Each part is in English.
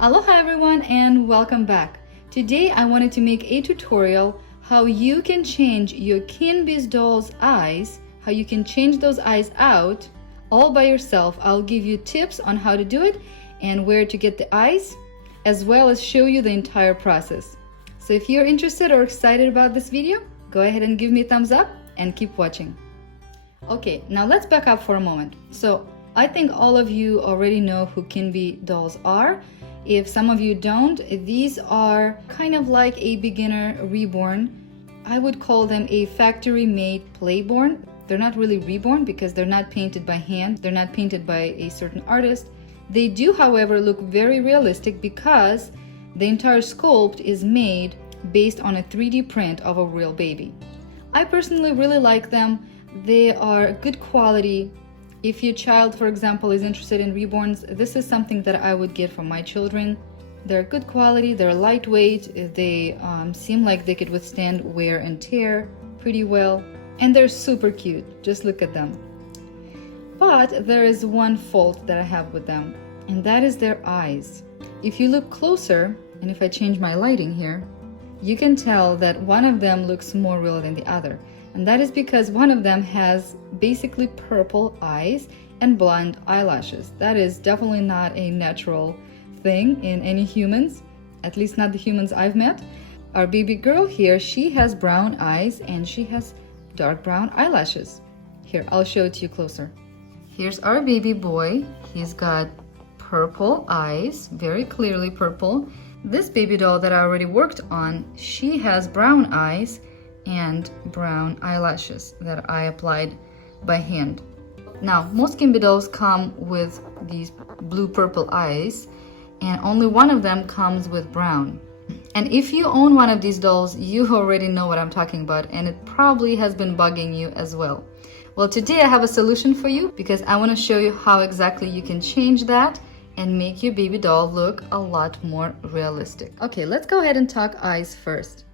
Aloha everyone and welcome back. Today I wanted to make a tutorial how you can change your Kinby's doll's eyes, how you can change those eyes out all by yourself. I'll give you tips on how to do it and where to get the eyes, as well as show you the entire process. So if you're interested or excited about this video, go ahead and give me a thumbs up and keep watching. Okay, now let's back up for a moment. So I think all of you already know who Kinby dolls are. If some of you don't, these are kind of like a beginner reborn. I would call them a factory-made playborn. They're not really reborn because they're not painted by hand. They're not painted by a certain artist. They do, however, look very realistic because the entire sculpt is made based on a 3D print of a real baby. I personally really like them. They are good quality. If your child, for example, is interested in reborns, this is something that I would get for my children. They're good quality, they're lightweight, they seem like they could withstand wear and tear pretty well, and they're super cute. Just look at them. But there is one fault that I have with them, and that is their eyes. If you look closer, and if I change my lighting here, you can tell that one of them looks more real than the other. And that is because one of them has basically purple eyes and blonde eyelashes. That is definitely not a natural thing in any humans, at least not the humans I've met. Our baby girl here, she has brown eyes and she has dark brown eyelashes. Here, I'll show it to you closer. Here's our baby boy. He's got purple eyes, very clearly purple. This baby doll that I already worked on, she has brown eyes and brown eyelashes that I applied by hand. Now, most Kinby dolls come with these blue-purple eyes, and only one of them comes with brown. And if you own one of these dolls, you already know what I'm talking about, and it probably has been bugging you as well. Well, today I have a solution for you because I want to show you how exactly you can change that and make your baby doll look a lot more realistic. Okay, let's go ahead and talk eyes first.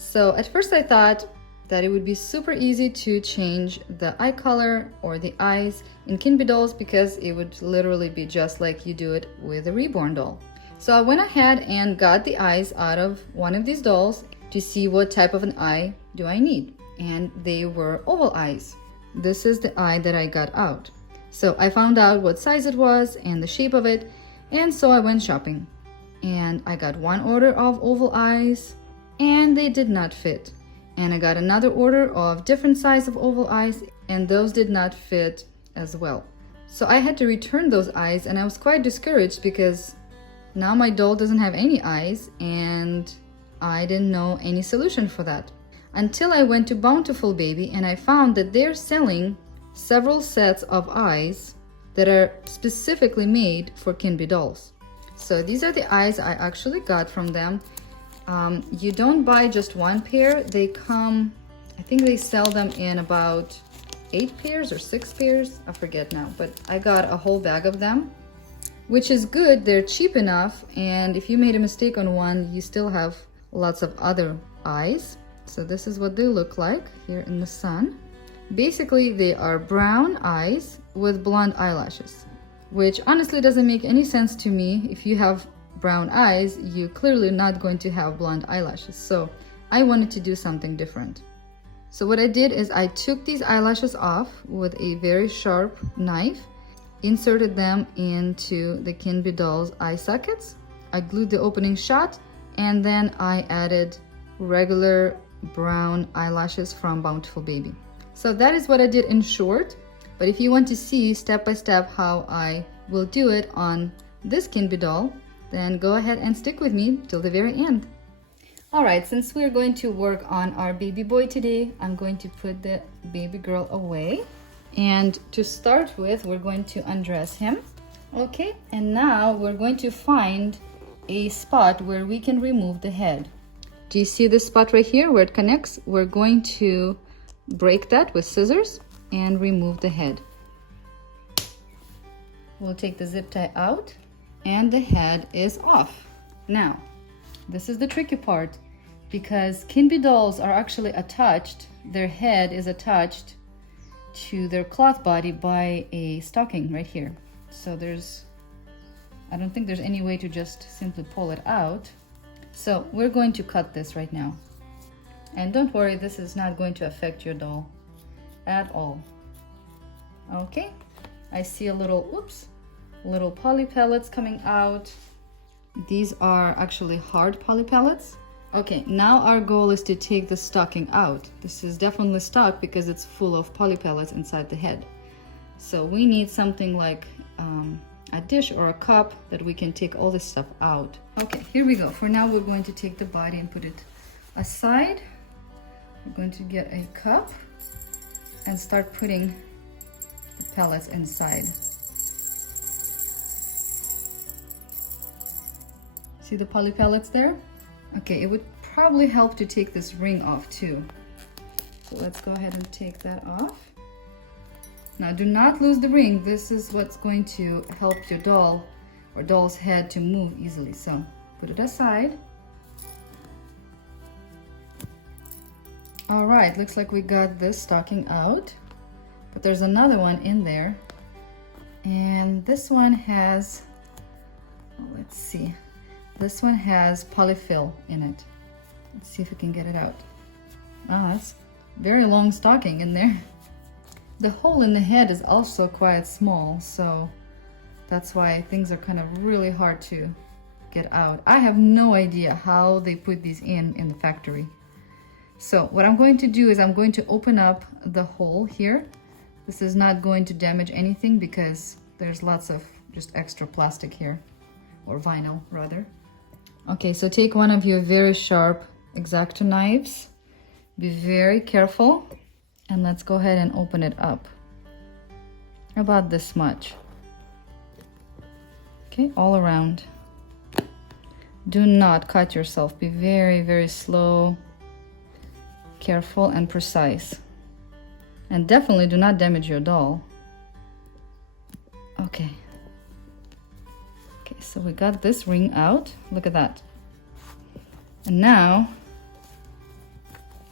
So at first I thought that it would be super easy to change the eye color or the eyes in Kinby dolls because it would literally be just like you do it with a reborn doll. So I went ahead and got the eyes out of one of these dolls to see what type of an eye do I need. And they were oval eyes. This is the eye that I got out. So I found out what size it was and the shape of it, and so I went shopping. And I got one order of oval eyes, and they did not fit. And I got another order of different size of oval eyes, and those did not fit as well. So I had to return those eyes, and I was quite discouraged because now my doll doesn't have any eyes, and I didn't know any solution for that. Until I went to Bountiful Baby, and I found that they're selling several sets of eyes that are specifically made for Kinby dolls. So these are the eyes I actually got from them. You don't buy just one pair. They come, I think they sell them in about 8 pairs or 6 pairs. I forget now, but I got a whole bag of them, which is good. They're cheap enough, and if you made a mistake on one, you still have lots of other eyes. So this is what they look like here in the sun. Basically, they are brown eyes with blonde eyelashes, which honestly doesn't make any sense to me. If you have brown eyes, you're clearly not going to have blonde eyelashes. So I wanted to do something different. So what I did is I took these eyelashes off with a very sharp knife, inserted them into the Kinby doll's eye sockets. I glued the opening shut, and then I added regular brown eyelashes from Bountiful Baby. So that is what I did in short, but if you want to see step by step how I will do it on this Kinby doll, then go ahead and stick with me till the very end. Alright, since we're going to work on our baby boy today, I'm going to put the baby girl away. And to start with, we're going to undress him. Okay, and now we're going to find a spot where we can remove the head. Do you see this spot right here where it connects? We're going to break that with scissors and remove the head. We'll take the zip tie out, and the head is off. Now, this is the tricky part because Kinby dolls are actually attached, their head is attached to their cloth body by a stocking right here. So there's I don't think there's any way to just simply pull it out. So we're going to cut this right now. And don't worry, this is not going to affect your doll at all. Okay, I see a little, oops, little poly pellets coming out. These are actually hard poly pellets. Okay, now our goal is to take the stocking out. This is definitely stuck because it's full of poly pellets inside the head. So we need something like a dish or a cup that we can take all this stuff out. Okay, here we go. For now, we're going to take the body and put it aside. We're going to get a cup and start putting the pellets inside. See the poly pellets there? Okay, it would probably help to take this ring off too. So let's go ahead and take that off. Now do not lose the ring. This is what's going to help your doll or doll's head to move easily. So put it aside. All right, looks like we got this stocking out, but there's another one in there. And this one has, let's see, this one has polyfill in it. Let's see if we can get it out. Ah, that's very long stocking in there. The hole in the head is also quite small, so that's why things are kind of really hard to get out. I have no idea how they put these in the factory. So what I'm going to do is I'm going to open up the hole here. This is not going to damage anything because there's lots of just extra plastic here, or vinyl rather. Okay, so take one of your very sharp X-Acto knives. Be very careful. And let's go ahead and open it up. About this much. Okay, all around. Do not cut yourself. Be very, very slow, careful, and precise. And definitely do not damage your doll. Okay. Okay, so we got this ring out. Look at that. And now,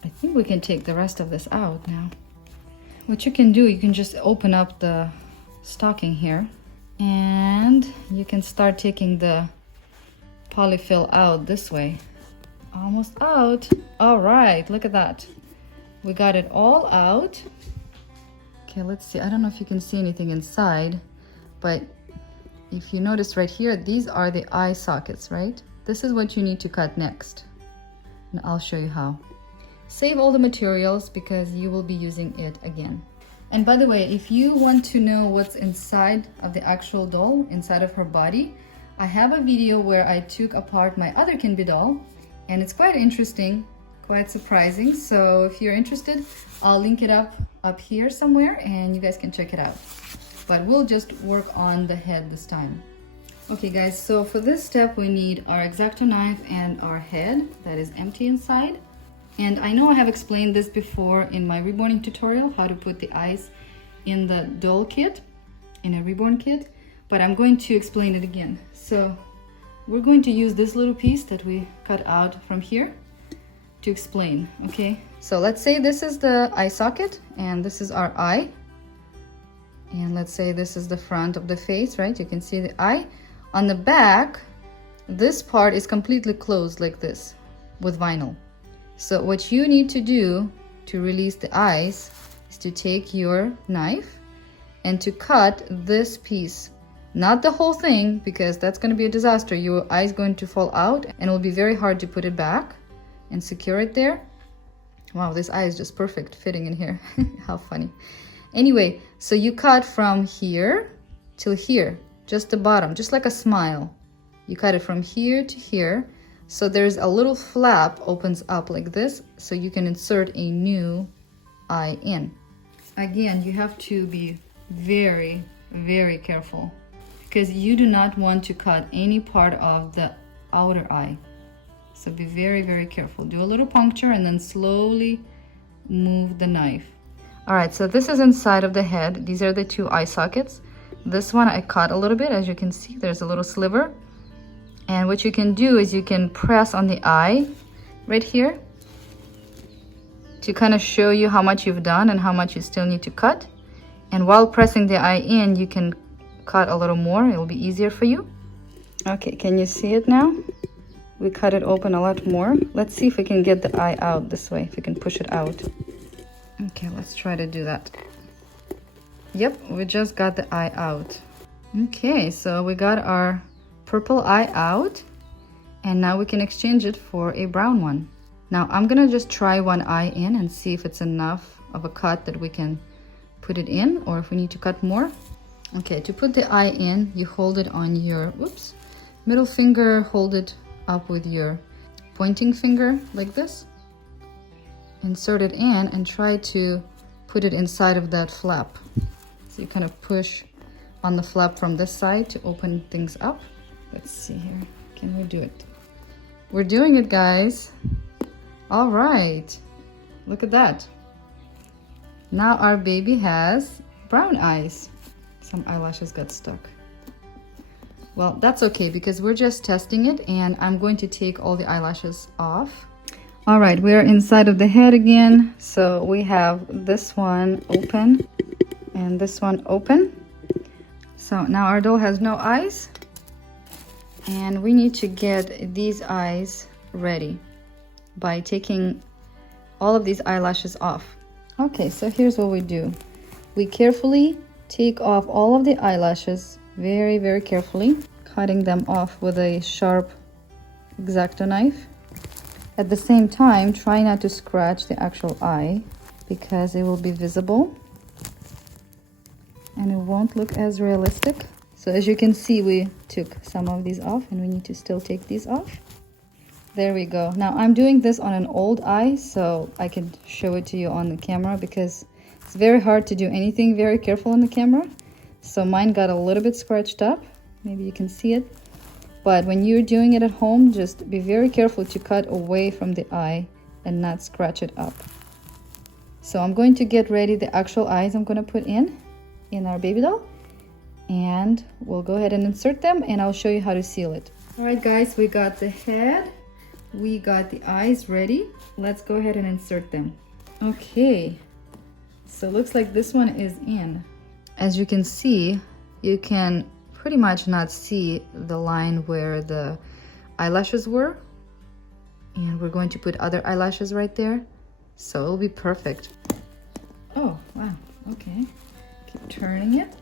I think we can take the rest of this out now. What you can do, you can just open up the stocking here and you can start taking the polyfill out this way. Almost out. All right, look at that. We got it all out. Okay, let's see. I don't know if you can see anything inside, but if you notice right here, these are the eye sockets, right? This is what you need to cut next. And I'll show you how. Save all the materials because you will be using it again. And by the way, if you want to know what's inside of the actual doll, inside of her body, I have a video where I took apart my other Kinby doll, and it's quite interesting, quite surprising. So if you're interested, I'll link it up here somewhere and you guys can check it out. But we'll just work on the head this time. Okay guys, so for this step we need our X-Acto knife and our head that is empty inside. And I know I have explained this before in my reborning tutorial, how to put the eyes in the doll kit, in a reborn kit, but I'm going to explain it again. So we're going to use this little piece that we cut out from here to explain, okay? So let's say this is the eye socket and this is our eye. And let's say this is the front of the face, right? You can see the eye. On the back, this part is completely closed like this with vinyl. So what you need to do to release the eyes is to take your knife and to cut this piece. Not the whole thing, because that's going to be a disaster. Your eye is going to fall out and it will be very hard to put it back and secure it there. Wow, this eye is just perfect fitting in here. How funny. Anyway, so you cut from here till here, just the bottom, just like a smile. You cut it from here to here. So there's a little flap opens up like this, so you can insert a new eye in. Again, you have to be very, very careful because you do not want to cut any part of the outer eye. So be very, very careful. Do a little puncture and then slowly move the knife. All right, so this is inside of the head. These are the two eye sockets. This one I cut a little bit, as you can see, there's a little sliver. And what you can do is you can press on the eye right here to kind of show you how much you've done and how much you still need to cut. And while pressing the eye in, you can cut a little more. It will be easier for you. Okay, can you see it now? We cut it open a lot more. Let's see if we can get the eye out this way, if we can push it out. Okay, let's try to do that. Yep, we just got the eye out. Okay, so we got our purple eye out, and now we can exchange it for a brown one. Now I'm gonna just try one eye in and see if it's enough of a cut that we can put it in, or if we need to cut more. Okay, to put the eye in, you hold it on your, middle finger, hold it up with your pointing finger like this. Insert it in and try to put it inside of that flap. So you kind of push on the flap from this side to open things up. Let's see here, can we do it? We're doing it, guys. All right, look at that. Now our baby has brown eyes. Some eyelashes got stuck. Well, that's okay because we're just testing it, and I'm going to take all the eyelashes off. All right, we're inside of the head again. So we have this one open and this one open. So now our doll has no eyes, and we need to get these eyes ready by taking all of these eyelashes off. Okay, so here's what we do. We carefully take off all of the eyelashes, very, very carefully, cutting them off with a sharp X-Acto knife. At the same time, try not to scratch the actual eye because it will be visible and it won't look as realistic. So as you can see, we took some of these off, and we need to still take these off. There we go. Now I'm doing this on an old eye so I can show it to you on the camera, because it's very hard to do anything very careful on the camera. So mine got a little bit scratched up. Maybe you can see it. But when you're doing it at home, just be very careful to cut away from the eye and not scratch it up. So I'm going to get ready the actual eyes I'm going to put in our baby doll. And we'll go ahead and insert them, and I'll show you how to seal it. All right, guys, we got the head. We got the eyes ready. Let's go ahead and insert them. Okay, so looks like this one is in. As you can see, you can pretty much not see the line where the eyelashes were, and we're going to put other eyelashes right there, so it'll be perfect. Oh wow, okay, keep turning it.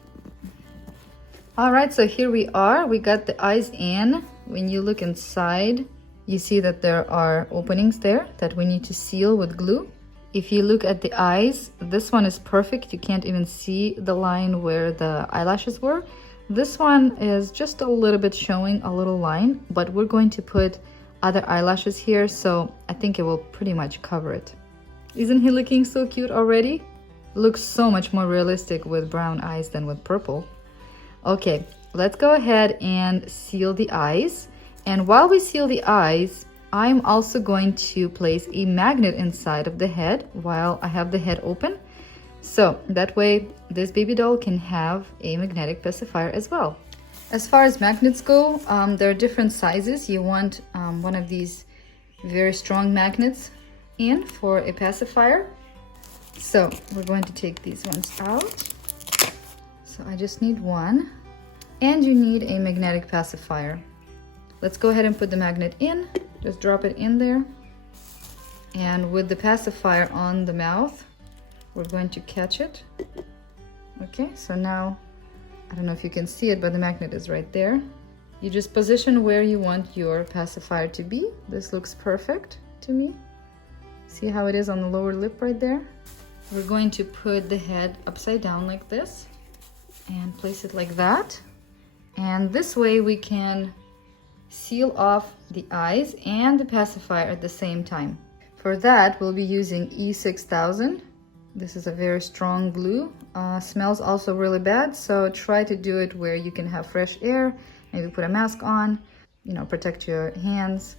All right, so here we are. We got the eyes in. When you look inside, you see that there are openings there that we need to seal with glue. If you look at the eyes, this one is perfect. You can't even see the line where the eyelashes were. This one is just a little bit showing a little line, but we're going to put other eyelashes here, so I think it will pretty much cover it. Isn't he looking so cute already? Looks so much more realistic with brown eyes than with purple. Okay, let's go ahead and seal the eyes. And while we seal the eyes, I'm also going to place a magnet inside of the head while I have the head open. So that way this baby doll can have a magnetic pacifier as well. As far as magnets go, there are different sizes. You want one of these very strong magnets in for a pacifier. So we're going to take these ones out. So I just need one, and you need a magnetic pacifier. Let's go ahead and put the magnet in. Just drop it in there. And with the pacifier on the mouth, we're going to catch it. Okay, so now, I don't know if you can see it, but the magnet is right there. You just position where you want your pacifier to be. This looks perfect to me. See how it is on the lower lip right there? We're going to put the head upside down like this and place it like that. And this way we can seal off the eyes and the pacifier at the same time. For that, we'll be using E6000. This is a very strong glue. Smells also really bad, so try to do it where you can have fresh air. Maybe put a mask on, protect your hands.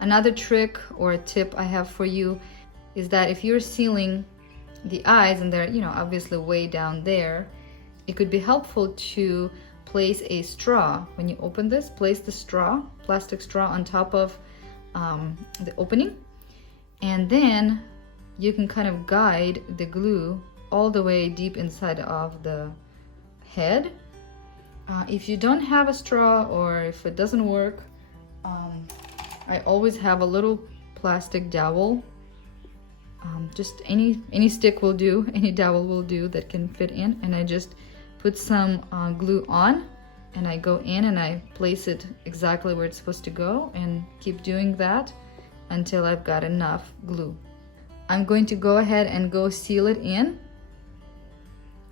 Another trick or a tip I have for you is that if you're sealing the eyes and they're, obviously way down there, it could be helpful to place a straw. When you open this, place the straw, plastic straw, on top of the opening, and then you can kind of guide the glue all the way deep inside of the head, If you don't have a straw or if it doesn't work, I always have a little plastic dowel. Just any stick will do, any dowel will do that can fit in, and I just put some glue on, and I go in and I place it exactly where it's supposed to go, and keep doing that until I've got enough glue. I'm going to go ahead and go seal it in.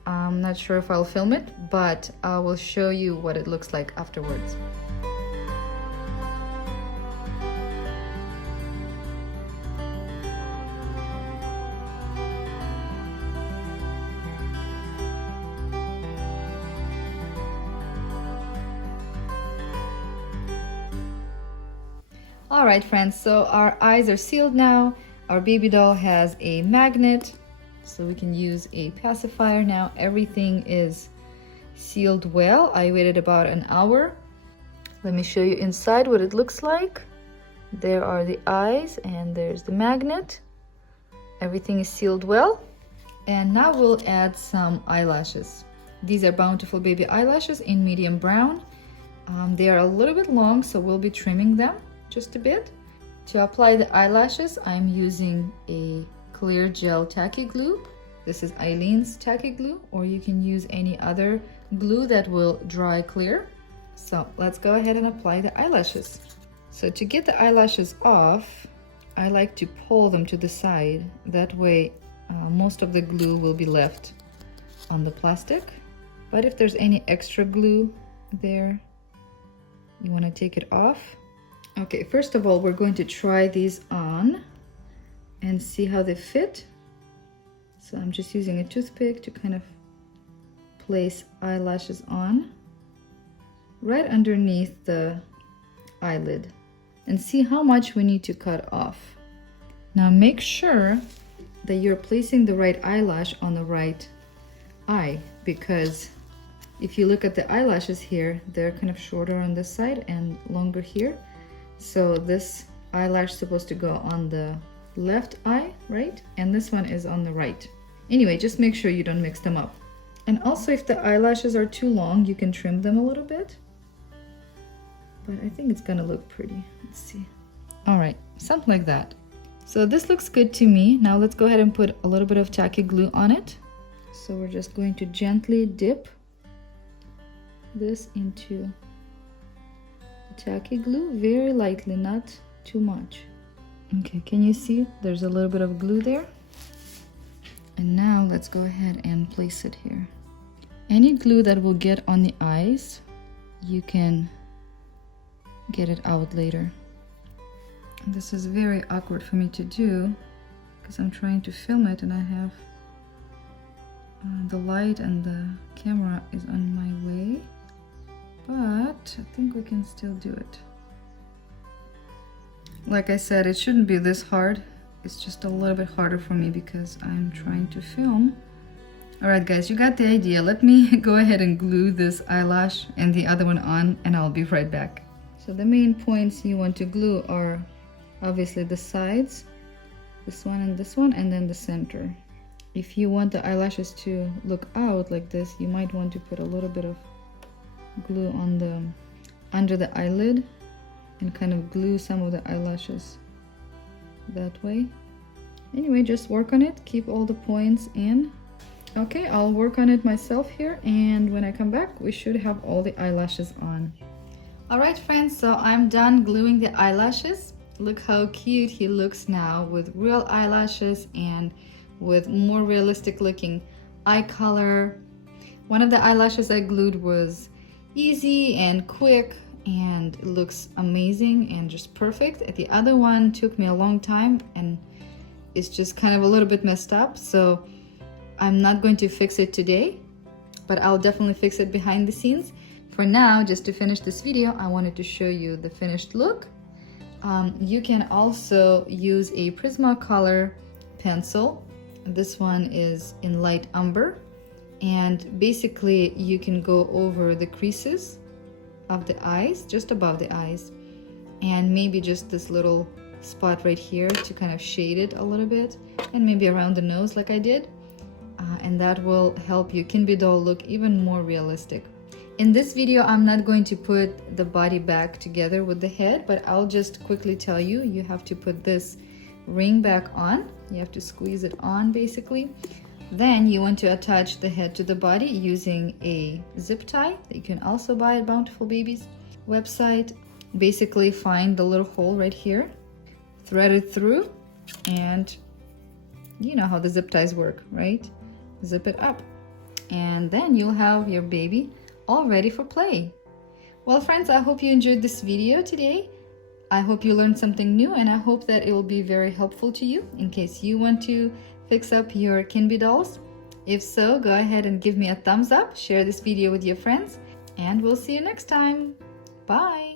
I'm not sure if I'll film it, but I will show you what it looks like afterwards. All right, friends, so our eyes are sealed now. Our baby doll has a magnet, so we can use a pacifier now. Everything is sealed well. I waited about an hour. Let me show you inside what it looks like. There are the eyes and there's the magnet. Everything is sealed well. And now we'll add some eyelashes. These are Bountiful Baby eyelashes in medium brown. They are a little bit long, so we'll be trimming them just a bit. To apply the eyelashes, I'm using a clear gel tacky glue. This is Eileen's tacky glue, or you can use any other glue that will dry clear. So let's go ahead and apply the eyelashes. So to get the eyelashes off, I like to pull them to the side. That way most of the glue will be left on the plastic. But if there's any extra glue there, you want to take it off. Okay, first of all, we're going to try these on and see how they fit. So I'm just using a toothpick to kind of place eyelashes on right underneath the eyelid and see how much we need to cut off. Now make sure that you're placing the right eyelash on the right eye, because if you look at the eyelashes here, they're kind of shorter on this side and longer here. So this eyelash is supposed to go on the left eye, right? And this one is on the right. Anyway, just make sure you don't mix them up. And also, if the eyelashes are too long, you can trim them a little bit. But I think it's gonna look pretty. Let's see. All right, something like that. So this looks good to me. Now let's go ahead and put a little bit of tacky glue on it. So we're just going to gently dip this into tacky glue very lightly, not too much. Okay, can you see there's a little bit of glue there? And now let's go ahead and place it here. Any glue that will get on the eyes, you can get it out later. This is very awkward for me to do because I'm trying to film it and I have the light and the camera is on my way. But I think we can still do it. Like I said, it shouldn't be this hard. It's just a little bit harder for me because I'm trying to film. Alright guys, you got the idea. Let me go ahead and glue this eyelash and the other one on, and I'll be right back. So the main points you want to glue are obviously the sides, this one, and then the center. If you want the eyelashes to look out like this, you might want to put a little bit of glue on the under the eyelid and kind of glue some of the eyelashes that way. Anyway, just work on it, keep all the points in. Okay, I'll work on it myself here, and when I come back we should have all the eyelashes on. All right friends, so I'm done gluing the eyelashes. Look how cute he looks now with real eyelashes and with more realistic looking eye color. One of the eyelashes I glued was easy and quick and it looks amazing and just perfect. The other one took me a long time and it's just kind of a little bit messed up, so I'm not going to fix it today, but I'll definitely fix it behind the scenes. For now, just to finish this video, I wanted to show you the finished look. You can also use a Prismacolor pencil. This one is in light umber, and basically you can go over the creases of the eyes, just above the eyes, and maybe just this little spot right here to kind of shade it a little bit, and maybe around the nose like I did, and that will help your Kinby doll look even more realistic. In this video, I'm not going to put the body back together with the head, but I'll just quickly tell you, you have to put this ring back on. You have to squeeze it on basically. Then you want to attach the head to the body using a zip tie that you can also buy at Bountiful Babies website. Basically find the little hole right here, thread it through, and you know how the zip ties work, right? Zip it up, and then you'll have your baby all ready for play. Well friends, I hope you enjoyed this video today. I hope you learned something new, and I hope that it will be very helpful to you in case you want to fix up your Kinby dolls. If so, go ahead and give me a thumbs up, share this video with your friends, and we'll see you next time. Bye!